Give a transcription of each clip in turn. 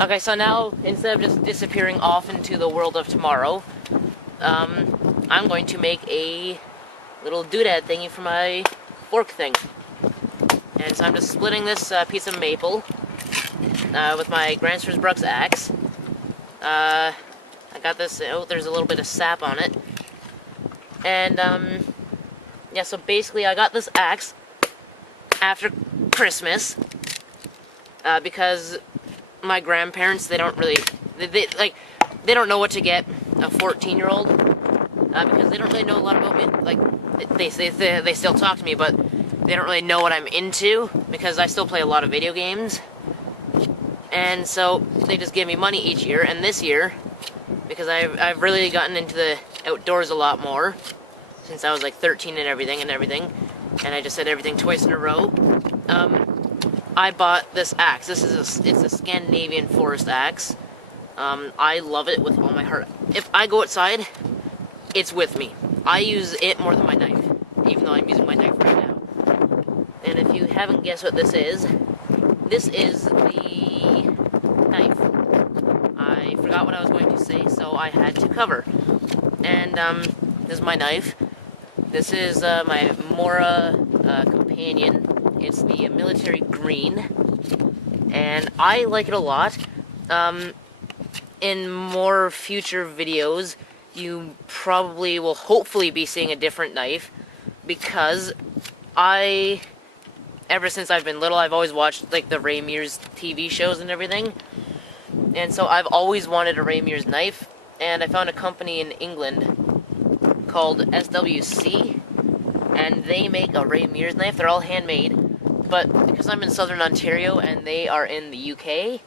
Okay, so now, instead of just disappearing off into the world of tomorrow, I'm going to make a little doodad thingy for my fork thing. And so I'm just splitting this piece of maple with my Grandsford Brooks axe. I got this, oh, there's a little bit of sap on it. And, yeah, so basically I got this axe after Christmas, because my grandparents, they don't really, they don't know what to get a 14-year-old, because they don't really know a lot about me. Like, they still talk to me, but they don't really know what I'm into, because I still play a lot of video games. And so they just give me money each year, and this year, because I've really gotten into the outdoors a lot more since I was like 13 and everything, and I just said everything twice in a row. I bought this axe. It's a Scandinavian forest axe. I love it with all my heart. If I go outside, it's with me. I use it more than my knife, even though I'm using my knife right now. And if you haven't guessed what this is the knife. I forgot what I was going to say, so I had to cover. And this is my knife. This is my Mora companion. It's the military green, and I like it a lot. In more future videos, you probably will hopefully be seeing a different knife, because ever since I've been little, I've always watched like the Ray Mears TV shows and everything, and so I've always wanted a Ray Mears knife, and I found a company in England called SWC, and they make a Ray Mears knife. They're all handmade. But because I'm in Southern Ontario and they are in the UK,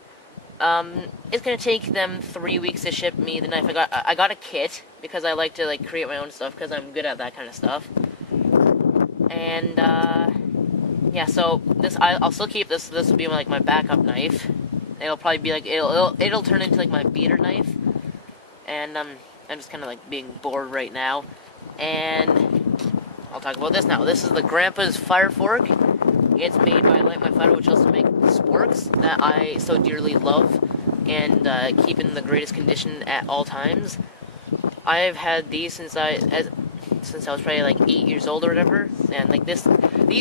it's gonna take them 3 weeks to ship me the knife. I got a kit because I like to like create my own stuff because I'm good at that kind of stuff. And yeah, so I'll still keep this. This will be like my backup knife. It'll probably be like it'll turn into like my beater knife. And I'm just kind of like being bored right now. And I'll talk about this now. This is the Grandpa's Fire Fork. It's made by Light My Fire, which also make sporks that I so dearly love and keep in the greatest condition at all times. I've had these since I was probably like 8 years old or whatever, and like these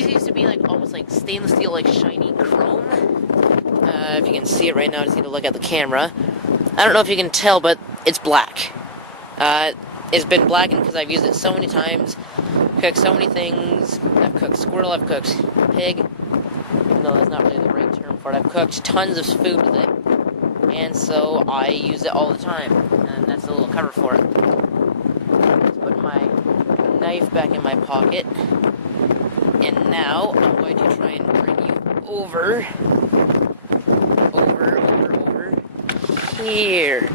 used to be like almost like stainless steel, like shiny chrome. If you can see it right now, I just need to look at the camera. I don't know if you can tell, but it's black. It's been blackened because I've used it so many times. Cooked so many things. I've cooked squirrel, I've cooked pig. No, that's not really the right term for it. I've cooked tons of food with it. And so I use it all the time. And that's a little cover for it. Just put my knife back in my pocket. And now I'm going to try and bring you over here.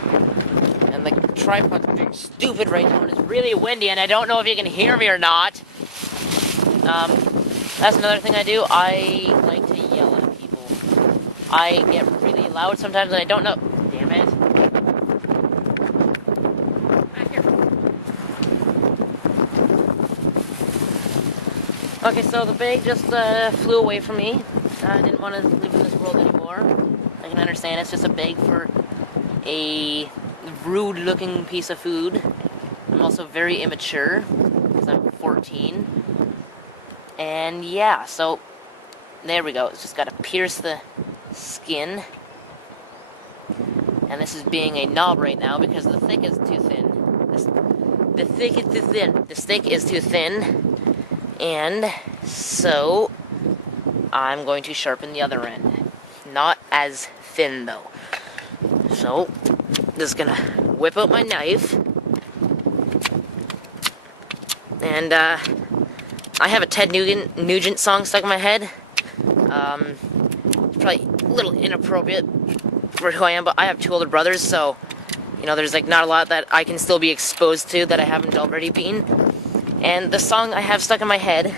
And the tripod's being stupid right now, and it's really windy, and I don't know if you can hear me or not. That's another thing I do. I like to yell at people. I get really loud sometimes, and I don't know. Damn it. Back here. Okay, so the bag just flew away from me. I didn't want to live in this world anymore. I can understand it's just a bag for a rude-looking piece of food. I'm also very immature, because I'm 14. And yeah, so there we go. It's just got to pierce the skin. And this is being a knob right now because the thick is too thin. The thick is too thin. The stick is too thin. And so I'm going to sharpen the other end. Not as thin though. So just gonna whip out my knife. And I have a Ted Nugent song stuck in my head. It's probably a little inappropriate for who I am, but I have 2 older brothers, so, you know, there's like not a lot that I can still be exposed to that I haven't already been. And the song I have stuck in my head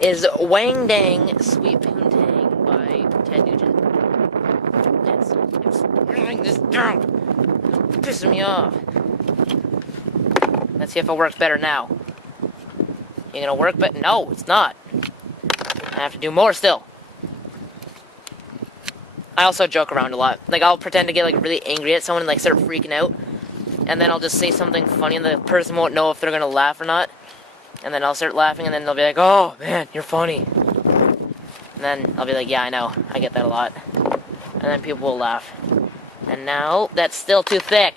is Wang Dang Sweet Poontang by Ted Nugent. It's bringing this down. It's pissing me off. Let's see if it works better now. You gonna work, but no, it's not. I have to do more still. I also joke around a lot. Like, I'll pretend to get, like, really angry at someone and, like, start freaking out. And then I'll just say something funny and the person won't know if they're gonna laugh or not. And then I'll start laughing and then they'll be like, oh, man, you're funny. And then I'll be like, yeah, I know. I get that a lot. And then people will laugh. And now, that's still too thick.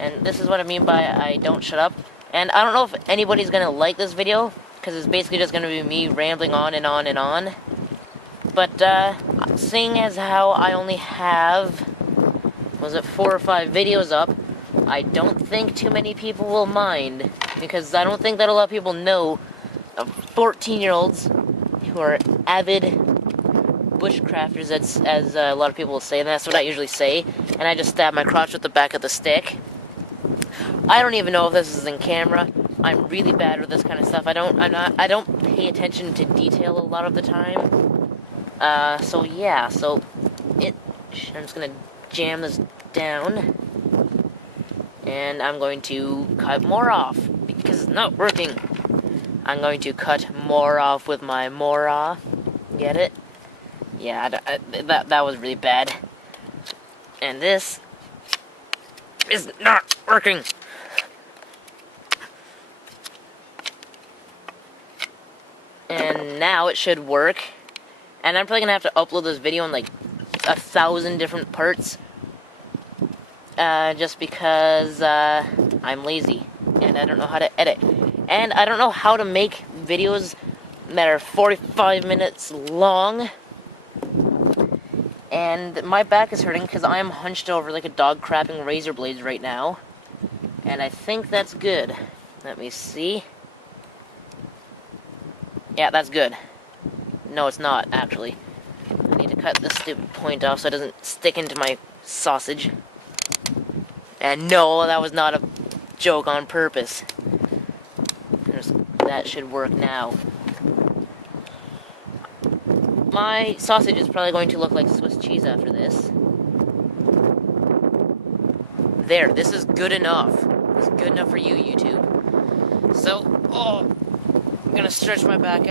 And this is what I mean by I don't shut up. And I don't know if anybody's gonna like this video, because it's basically just gonna be me rambling on and on and on. But, seeing as how I only have, was it 4 or 5 videos up, I don't think too many people will mind, because I don't think that a lot of people know of 14-year-olds who are avid bushcrafters, as a lot of people will say, and that's what I usually say, and I just stab my crotch with the back of the stick. I don't even know if this is in camera. I'm really bad with this kind of stuff. I don't pay attention to detail a lot of the time. So yeah, I'm just gonna jam this down, and I'm going to cut more off, because it's not working. I'm going to cut more off with my Mora. Get it? Yeah, that was really bad. And this is not working. And now it should work. And I'm probably gonna have to upload this video in like 1,000 different parts. Just because I'm lazy and I don't know how to edit. And I don't know how to make videos that are 45 minutes long. And my back is hurting because I am hunched over like a dog crapping razor blades right now. And I think that's good. Let me see. Yeah, that's good. No, it's not, actually. I need to cut this stupid point off so it doesn't stick into my sausage. And no, that was not a joke on purpose. That should work now. My sausage is probably going to look like Swiss cheese after this. There, this is good enough. This is good enough for you, YouTube. So, I'm gonna stretch my back out.